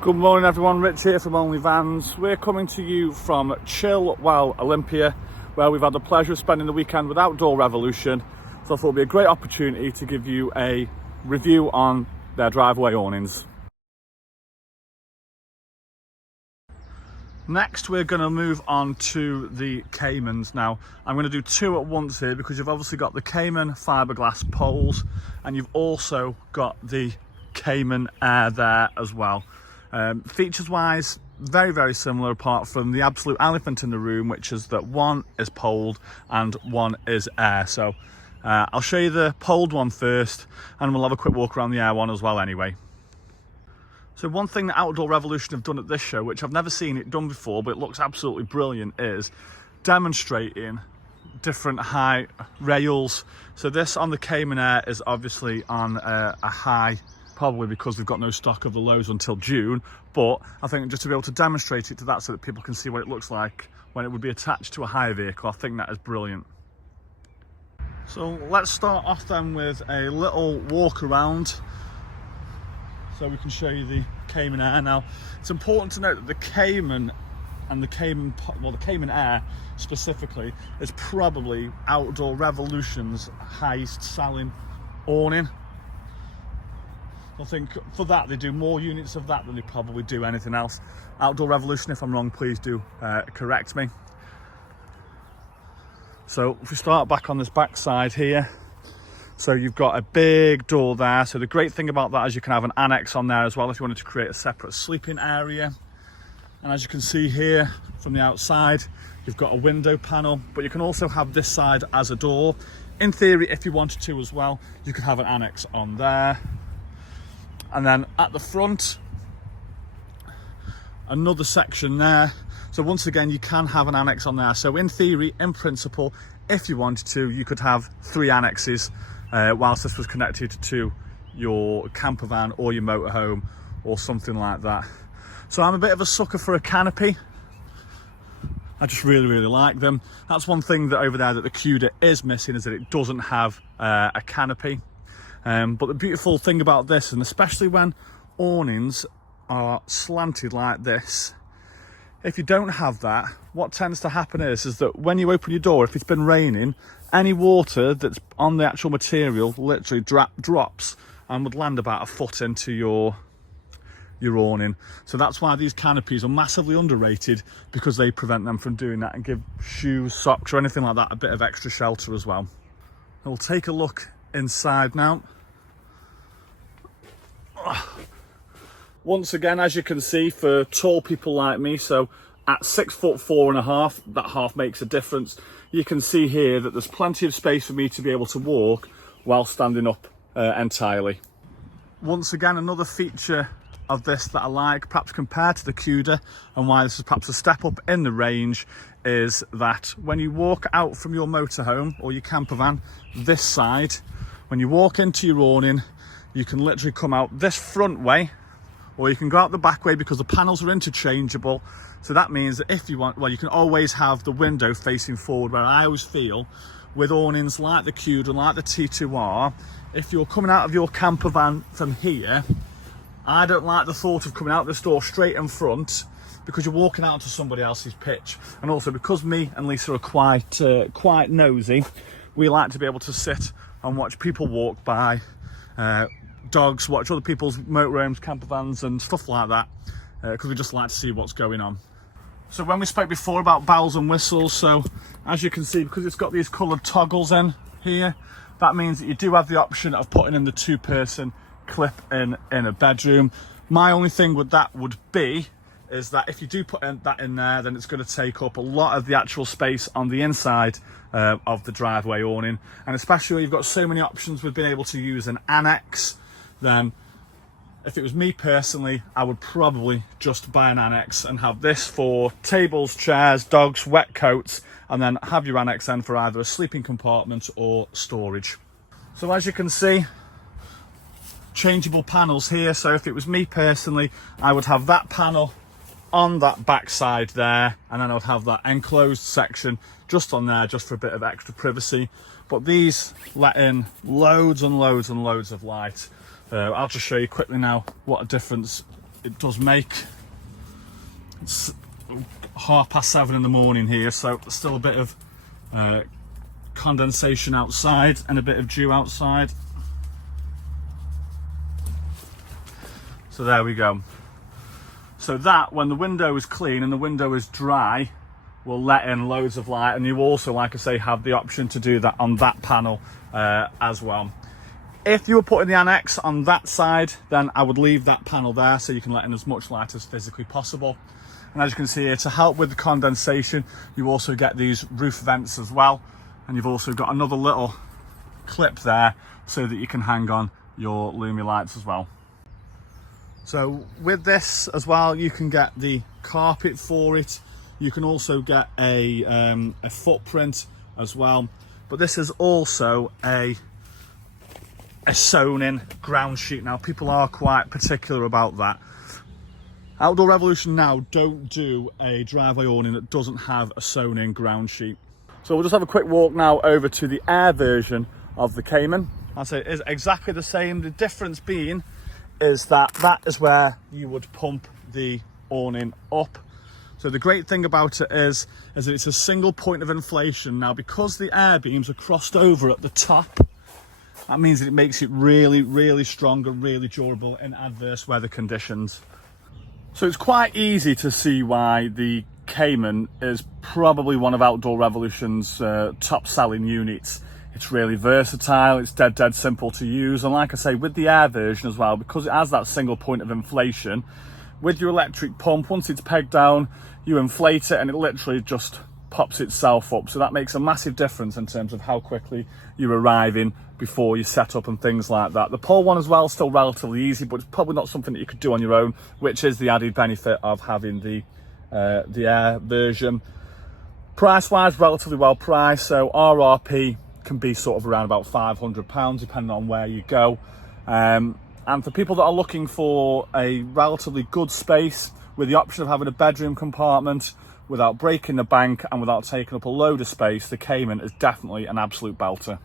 Good morning everyone, Rich here from Only Vans. We're coming to you from Chill Well Olympia, where we've had the pleasure of spending the weekend with Outdoor Revolution. So I thought it would be a great opportunity to give you a review on their driveway awnings. Next we're going to move on to the Caymans. Now I'm going to do two at once here because you've obviously got the Cayman fiberglass poles and you've also got the Cayman Air there as well. Features wise, very similar, apart from the absolute elephant in the room, which is that one is poled and one is air. So I'll show you the poled one first and we'll have a quick walk around the air one as well anyway. So one thing that Outdoor Revolution have done at this show, which I've never seen it done before, but it looks absolutely brilliant, is demonstrating different height rails. So this on the Cayman Air is obviously on a high, probably because we've got no stock of the lows until June, but I think just to be able to demonstrate it to that so that people can see what it looks like when it would be attached to a higher vehicle, I think that is brilliant. So let's start off then with a little walk around so we can show you the Cayman Air. Now it's important to note that the Cayman and the Cayman Air specifically is probably Outdoor Revolution's highest selling awning. I think for that they do more units of that than they probably do anything else. Outdoor Revolution, if I'm wrong, please do correct me. So if we start back on this back side here, so you've got a big door there. So the great thing about that is you can have an annex on there as well if you wanted to create a separate sleeping area. And as you can see here from the outside, you've got a window panel, but you can also have this side as a door. In theory, if you wanted to as well, you could have an annex on there. And then at the front, another section there. So once again, you can have an annex on there. So in theory, in principle, if you wanted to, you could have 3 annexes whilst this was connected to your camper van or your motorhome or something like that. So I'm a bit of a sucker for a canopy. I just really like them. That's one thing that over there that the Cuda is missing, is that it doesn't have a canopy. But the beautiful thing about this, and especially when awnings are slanted like this, if you don't have that, what tends to happen is that when you open your door, if it's been raining, any water that's on the actual material literally drops and would land about a foot into your awning. So that's why these canopies are massively underrated, because they prevent them from doing that and give shoes, socks or anything like that a bit of extra shelter as well. We'll take a look inside now. Once again, as you can see, for tall people like me, so at 6'4.5", that half makes a difference. You can see here that there's plenty of space for me to be able to walk while standing up entirely. Once again, another feature of this that I like, perhaps compared to the Cuda, and why this is perhaps a step up in the range, is that when you walk out from your motorhome or your camper van this side, when you walk into your awning, you can literally come out this front way, or you can go out the back way, because the panels are interchangeable. So that means that if you want, well, you can always have the window facing forward, where I always feel with awnings like the Cuda and like the T2R, if you're coming out of your camper van from here, I don't like the thought of coming out this door straight in front, because you're walking out to somebody else's pitch. And also because me and Lisa are quite nosy, we like to be able to sit and watch people walk by, dogs, watch other people's motorhomes, camper vans and stuff like that, because we just like to see what's going on. So when we spoke before about bells and whistles, so as you can see, because it's got these coloured toggles in here, that means that you do have the option of putting in the 2-person clip in a bedroom. My only thing with that would be is that if you do put that in there, then it's going to take up a lot of the actual space on the inside of the driveway awning. And especially when you've got so many options with being able to use an annex, then if it was me personally, I would probably just buy an annex and have this for tables, chairs, dogs, wet coats, and then have your annex then for either a sleeping compartment or storage. So as you can see, changeable panels here. So if it was me personally, I would have that panel on that back side there, and then I would have that enclosed section just on there, just for a bit of extra privacy. But these let in loads and loads and loads of light. I'll just show you quickly now what a difference it does make. It's 7:30 in the morning here, so there's still a bit of condensation outside and a bit of dew outside. So there we go. So that, when the window is clean and the window is dry, will let in loads of light. And you also, like I say, have the option to do that on that panel as well. If you were putting the annex on that side, then I would leave that panel there so you can let in as much light as physically possible. And as you can see here, to help with the condensation, you also get these roof vents as well. And you've also got another little clip there so that you can hang on your Lumi lights as well. So with this as well, you can get the carpet for it. You can also get a footprint as well. But this is also a sewn-in ground sheet. Now, people are quite particular about that. Outdoor Revolution now don't do a driveway awning that doesn't have a sewn-in ground sheet. So we'll just have a quick walk now over to the Air version of the Cayman. I'll say it is exactly the same. The difference being is that that is where you would pump the awning up. So the great thing about it is that it's a single point of inflation. Now, because the air beams are crossed over at the top, that means that it makes it really, really strong and really durable in adverse weather conditions. So it's quite easy to see why the Cayman is probably one of Outdoor Revolution's top selling units. It's really versatile, it's dead simple to use, and like I say, with the Air version as well, because it has that single point of inflation, with your electric pump, once it's pegged down, you inflate it and it literally just pops itself up. So that makes a massive difference in terms of how quickly you're arriving before you set up and things like that. The pole one as well is still relatively easy, but it's probably not something that you could do on your own, which is the added benefit of having the Air version. Price wise, relatively well priced, so RRP can be sort of around about £500 depending on where you go. And for people that are looking for a relatively good space with the option of having a bedroom compartment without breaking the bank and without taking up a load of space, the Cayman is definitely an absolute belter.